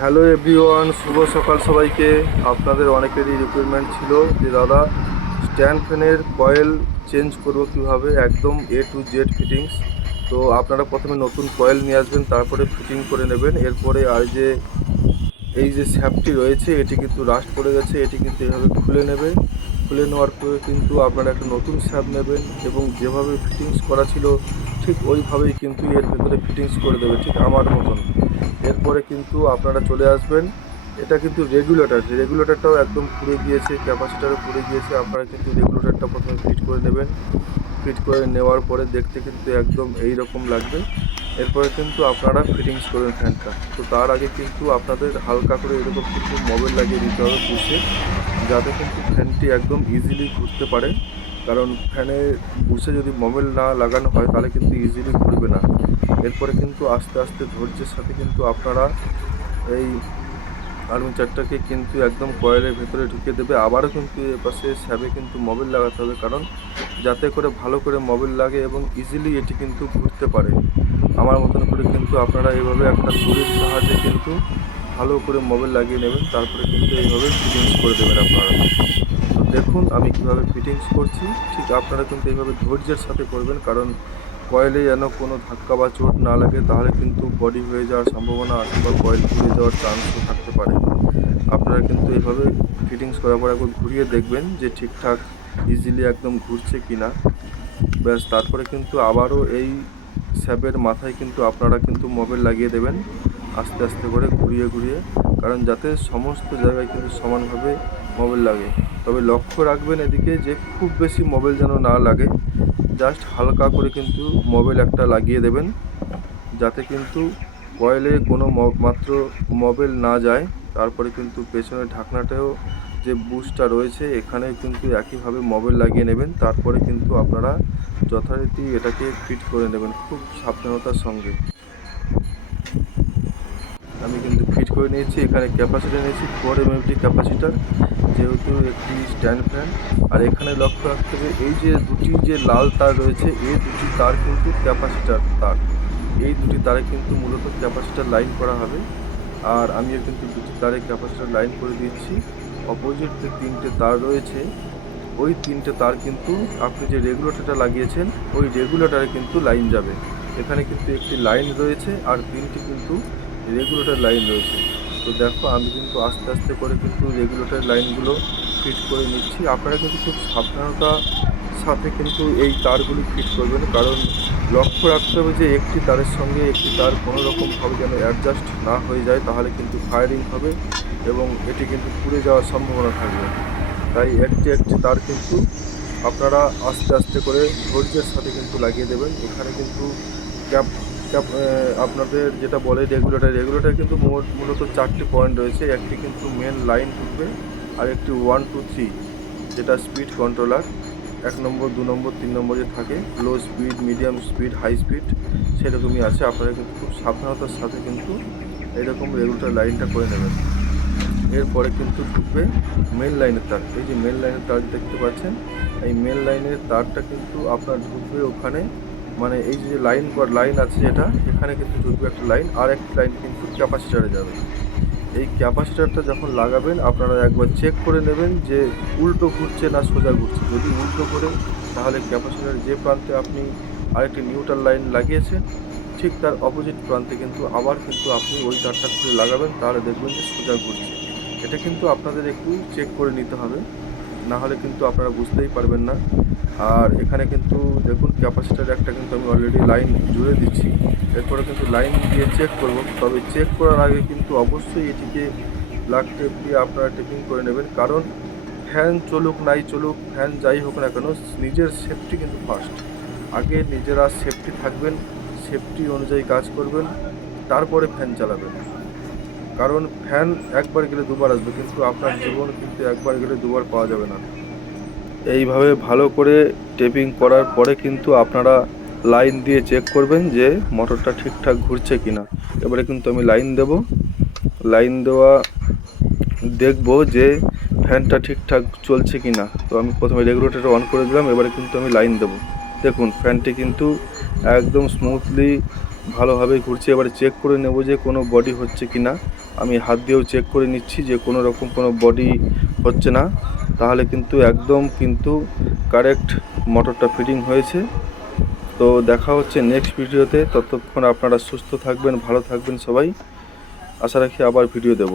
Hello everyone, শুভ সকাল সবাইকে। আপনাদের অনেকেরই রিকোয়ারমেন্ট ছিল যে দাদা স্ট্যান্ড ফ্যানের কয়েল চেঞ্জ করব কিভাবে, একদম A to Z ফিটিংস। তো আপনারা প্রথমে নতুন কয়েল নিয়ে আসবেন, তারপরে ফিটিং করে নেবেন। এরপরে আর যে এই যে শ্যাফটটি রয়েছে এটি কিন্তু রাস্ট পড়ে গেছে, এটি কিন্তু এভাবে খুলে নেবে। খুলে নেওয়ার পরে কিন্তু আপনারা একটা নতুন শ্যাফট নেবেন এবং যেভাবে ফিটিংস করা ছিল ঠিক ওইভাবেই কিন্তু এর ভেতরে ফিটিংস করে দেবে, ঠিক আমার মতন। এরপরে কিন্তু আপনারা চলে আসবেন। এটা কিন্তু রেগুলেটরটাও একদম পুড়ে গিয়েছে, ক্যাপাসিটারও পুড়ে গিয়েছে। আপনারা কিন্তু রেগুলেটরটা প্রথমে ফিট করে নেবেন। ফিট করে নেওয়ার পরে দেখতে কিন্তু একদম এই রকম লাগবে। এরপরে কিন্তু আপনারা ফিটিংস করবেন ফ্যানটা। তো তার আগে কিন্তু আপনাদের হালকা করে এরকম কিন্তু মোবিল লাগিয়ে দিতে হবে বুশে, যাতে কিন্তু ফ্যানটি একদম ইজিলি ঘুরতে পারে। কারণ ফ্যানে বুশে যদি মোবিল না লাগানো হয় তাহলে কিন্তু ইজিলি ঘুরবে না। এরপরে কিন্তু আস্তে আস্তে ধৈর্যের সাথে কিন্তু আপনারা এই আর্মেচারটাকে কিন্তু একদম কয়েলের ভেতরে ঢুকিয়ে দেবে। আবারও কিন্তু এপাশে স্যাবে কিন্তু মোবিল লাগাতে হবে, কারণ যাতে করে ভালো করে মোবিল লাগে এবং ইজিলি এটি কিন্তু ঘুরতে পারে। আমার মতন করে কিন্তু আপনারা এইভাবে একটা দড়ির সাহায্যে কিন্তু ভালো করে মোবিল লাগিয়ে নেবেন, তারপরে কিন্তু এইভাবে ফিটিংস করে দেবেন আপনারা। তো দেখুন আমি কিভাবে ফিটিংস করছি, ঠিক আপনারা কিন্তু এইভাবে ধৈর্যের সাথে করবেন, কারণ কয়েলে যেন কোনো ধাক্কা বা চোট না লাগে, তাহলে কিন্তু বডি হয়ে যাওয়ার সম্ভাবনা আছে বা কয়েল পুড়ে যাওয়ার চান্সও থাকতে পারে। আপনারা কিন্তু এইভাবে ফিটিংস করার পর একবার ঘুরিয়ে দেখবেন যে ঠিকঠাক ইজিলি একদম ঘুরছে কি না। ব্যাস, তারপরে কিন্তু আবারও এই স্যাপের মাথায় কিন্তু আপনারা কিন্তু মোবিল লাগিয়ে দেবেন আস্তে আস্তে করে ঘুরিয়ে ঘুরিয়ে, কারণ যাতে সমস্ত জায়গায় কিন্তু সমানভাবে মোবিল লাগে। তবে লক্ষ্য রাখবেন এদিকে যে খুব বেশি মোবিল যেন না লাগে, জাস্ট হালকা করে কিন্তু মোবিল একটা লাগিয়ে দেবেন, যাতে কিন্তু কয়েলে কোনো মাত্র মোবিল না যায়। তারপরে কিন্তু পেছনের ঢাকনাটাও যে বুশটা রয়েছে এখানে কিন্তু একইভাবে মোবিল লাগিয়ে নেবেন। তারপরে কিন্তু আপনারা যথারীতি এটাকে ফিট করে নেবেন খুব সাবধানতার সঙ্গে। আমি কিন্তু ফিট করে নিয়েছি। এখানে ক্যাপাসিটার নিয়েছি 4 mAh ক্যাপাসিটার, যেহেতু একটি স্ট্যান্ড ফ্যান। আর এখানে লক্ষ্য রাখতে হবে এই যে দুটি যে লাল তার রয়েছে, এই দুটি তার কিন্তু ক্যাপাসিটার তার। এই দুটি তারে কিন্তু মূলত ক্যাপাসিটার লাইন করা হবে। আর আমিও কিন্তু দুটি তারে ক্যাপাসিটার লাইন করে দিচ্ছি। অপোজিট যে 3টে তার রয়েছে, ওই 3টে তার কিন্তু আপনি যে রেগুলেটরটা লাগিয়েছেন ওই রেগুলেটরে কিন্তু লাইন যাবে। এখানে কিন্তু একটি লাইন রয়েছে আর 3টি কিন্তু রেগুলেটর লাইন রয়েছে। তো দেখো আমি কিন্তু আস্তে আস্তে করে কিন্তু রেগুলেটর লাইনগুলো ফিট করে নিচ্ছি। আপনারা কিন্তু খুব সাবধানতার সাথে কিন্তু এই তারগুলি ফিট করবেন, কারণ লক্ষ্য রাখতে হবে যে একটি তারের সঙ্গে একটি তার কোনো রকমভাবে যেন অ্যাডজাস্ট না হয়ে যায়, তাহলে কিন্তু ফায়ারিং হবে এবং এটি কিন্তু পুড়ে যাওয়ার সম্ভাবনা থাকবে। তাই একটি একটি তার কিন্তু আপনারা আস্তে আস্তে করে ধৈর্যের সাথে কিন্তু লাগিয়ে দেবেন। এখানে কিন্তু ক্যাপ ক্যাপ আপনাদের যেটা বলে রেগুলেটর কিন্তু মূলত 4টি পয়েন্ট রয়েছে। একটি কিন্তু মেন লাইন ঢুকবে, আর একটি 1 2 3 যেটা স্পিড কন্ট্রোলার, 1 নম্বর 2 নম্বর 3 নম্বর যে থাকে, low speed, medium speed, high speed, সেরকমই আছে। আপনারা কিন্তু খুব সাবধানতার সাথে কিন্তু এরকম রেগুলেটর লাইনটা করে নেবেন। এরপরে কিন্তু ঢুকবে মেন লাইনের তার। এই যে মেন লাইনের তার দেখতে পাচ্ছেন, এই মেন লাইনের তারটা কিন্তু আপনার ঢুকবে ওখানে, মানে এই যে লাইন আছে যেটা, এখানে কিন্তু ঢুকবে একটা লাইন, আর একটি লাইন কিন্তু ক্যাপাসিটারে যাবে। এই ক্যাপাসিটারটা যখন লাগাবেন আপনারা একবার চেক করে নেবেন যে উল্টো ঘুরছে না সোজা ঘুরছে। যদি উল্টো ঘোরে তাহলে ক্যাপাসিটারের যে প্রান্তে আপনি আরেকটি নিউট্রাল লাইন লাগিয়েছেন ঠিক তার অপোজিট প্রান্তে কিন্তু আবার কিন্তু আপনি ওই তারটা খুলে লাগাবেন, তাহলে দেখবেন যে সোজা ঘুরছে। এটা কিন্তু আপনাদের একটু চেক করে নিতে হবে, না হলে কিন্তু আপনারা বুঝতেই পারবেন না। আর এখানে কিন্তু দেখুন ক্যাপাসিটার একটা কিন্তু আমি অলরেডি লাইন জুড়ে দিচ্ছি। এরপরে কিন্তু লাইন দিয়ে চেক করব, তবে চেক করার আগে কিন্তু অবশ্যই এটিকে ব্ল্যাক টেপ দিয়ে আপনারা টেপিং করে নেবেন, কারণ ফ্যান চলুক নাই চলুক, ফ্যান যাই হোক না কেন, নিজের সেফটি কিন্তু ফার্স্ট। আগে নিজেরা সেফটি থাকবেন, সেফটি অনুযায়ী কাজ করবেন, তারপরে ফ্যান চালাবেন। কারণ ফ্যান একবার গেলে দুবার আসবে, কিন্তু আপনার জীবন কিন্তু একবার গেলে দুবার পাওয়া যাবে না। এইভাবে ভালো করে টেপিং করার পরে কিন্তু আপনারা লাইন দিয়ে চেক করবেন যে মোটরটা ঠিকঠাক ঘুরছে কি না। এবারে কিন্তু আমি লাইন দেব, লাইন দেওয়া দেখব যে ফ্যানটা ঠিকঠাক চলছে কি না। তো আমি প্রথমে রেগুলেটর অন করে দিলাম, এবারে কিন্তু আমি লাইন দেব। দেখুন ফ্যানটি কিন্তু একদম স্মুথলি ভালোভাবে ঘুরছে। এবারে চেক করে নেব যে কোনো বডি হচ্ছে কি না। আমি হাত দিয়েও চেক করে নিচ্ছি যে কোনো রকম কোনো বডি হচ্ছে না, তাহলে কিন্তু একদম কিন্তু কারেক্ট মোটরটা ফিটিং হয়েছে। তো দেখা হচ্ছে নেক্সট ভিডিওতে। ততক্ষণ আপনারা সুস্থ থাকবেন, ভালো থাকবেন সবাই। আশা রাখি আবার ভিডিও দেব।